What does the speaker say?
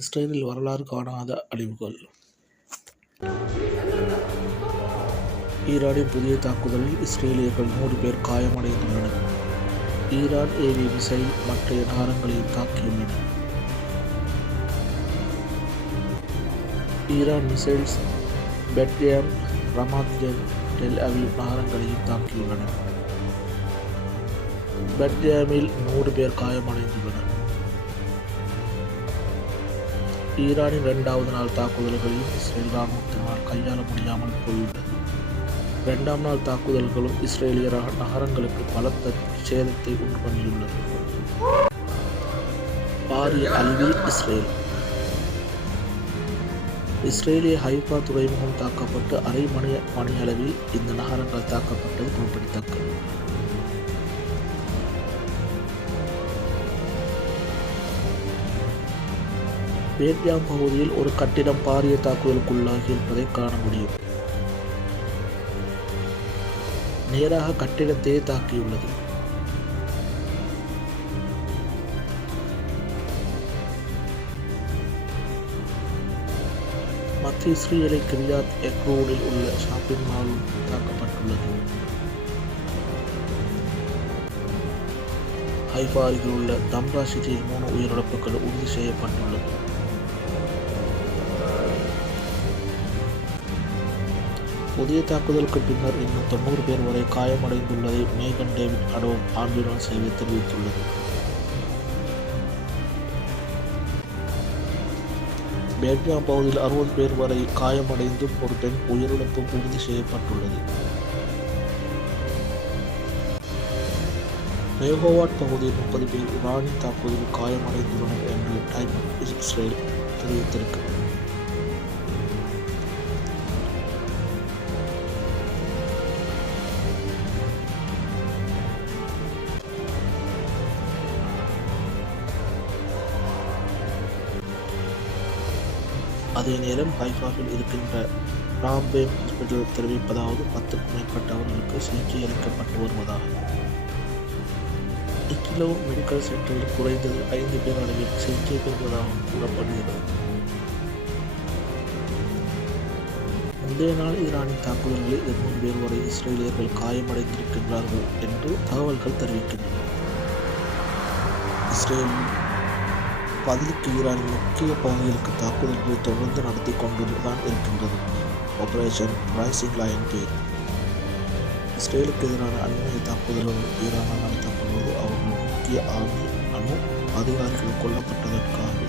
இஸ்ரேலில் வரலாறு காணாத அழிவுகள். ஈரானின் புதிய தாக்குதலில் இஸ்ரேலியர்கள் 100 பேர் காயமடைந்துள்ளனர். ஈரான் ஏவிய மிசைல் மற்ற நகரங்களையும் தாக்கியுள்ளன. Iran missiles Bethlehem, Ramat, Tel Aviv நகரங்களையும் தாக்கியுள்ளன. பெத்லெஹேமில் 100 பேர் காயமடைந்துள்ளனர். ஈரானின் 2வது நாள் தாக்குதல்களையும் இஸ்ரேல் இராணுவத்தினால் கையாள முடியாமல் போயுள்ளது. 2ஆம் நாள் தாக்குதல்களும் இஸ்ரேலிய நகரங்களுக்கு பலத்த சேதத்தை உண்டு பண்ணியுள்ளது. பாரிய அழிவில் இஸ்ரேல். இஸ்ரேலிய ஹைஃபா துறைமுகம் தாக்கப்பட்டு அரை மணியளவில் இந்த நகரங்கள் தாக்கப்பட்டது குறிப்பிடத்தக்கது. பெத்லெஹேம் பகுதியில் ஒரு கட்டிடம் பாரிய தாக்குதலுக்குள்ளாகி இருப்பதை காண முடியும். நேராக கட்டிடத்தையே தாக்கியுள்ளது. மத்திய இஸ்ரேலை கிரியாத் எக்ரோனில் உள்ள ஷாப்பிங் மாலும் தாக்கப்பட்டுள்ளது. ஹைஃபா அருகில் உள்ள தம்ரா சிட்டியில் 3 உயிரிழப்புகள் உறுதி செய்யப்பட்டுள்ளது. புதிய தாக்குதலுக்கு பின்னர் இன்னும் 90 பேர் வரை காயமடைந்துள்ளதை மேகன் டேவிட் அடோம் ஆம்புலன்ஸ் சேவை தெரிவித்துள்ளது. பெத்லெஹேம் பகுதியில் 60 பேர் வரை காயமடைந்தும் ஒரு பெண் உயிரிழப்பும் உறுதி செய்யப்பட்டுள்ளது. ரேகோவாட் பகுதியில் 30 பேர் ஈரானின் தாக்குதலில் காயமடைந்துள்ளனர் என்று டைம் இஸ்ரேல் தெரிவித்திருக்கிறது. அதே நேரம் ஹைஃபாவில் இருக்கின்ற ராம்பேம் ஹாஸ்பிட்டல் தெரிவிப்பதாவது 10க்கும் மேற்பட்டவர்களுக்கு சிகிச்சை அளிக்கப்பட்டு வருவதாக. இக்கிலோ மெடிக்கல் சென்டரில் குறைந்தது 5 பேர் அளவில் சிகிச்சை பெறுவதாகவும் கூறப்படுகிறது. முந்தைய நாள் ஈரானின் தாக்குதல்களில் 200 பேர் வரை இஸ்ரேலியர்கள் காயமடைந்திருக்கின்றார்கள் என்று தகவல்கள் தெரிவிக்கின்றன. இஸ்ரேல் பதிலுக்கு ஈரானின் முக்கிய பகுதிகளுக்கு தாக்குதல்களை தொடர்ந்து நடத்தி கொண்டுதான் இருக்கின்றது. ஆபரேஷன் ரைசிங் லயன் கீழ் இஸ்ரேலுக்கு எதிரான அண்மைய தாக்குதல்கள் ஈரானால் நடத்தப்படுவது அவர்கள் முக்கிய அணு அதிகாரிகள் கொல்லப்பட்டதற்காக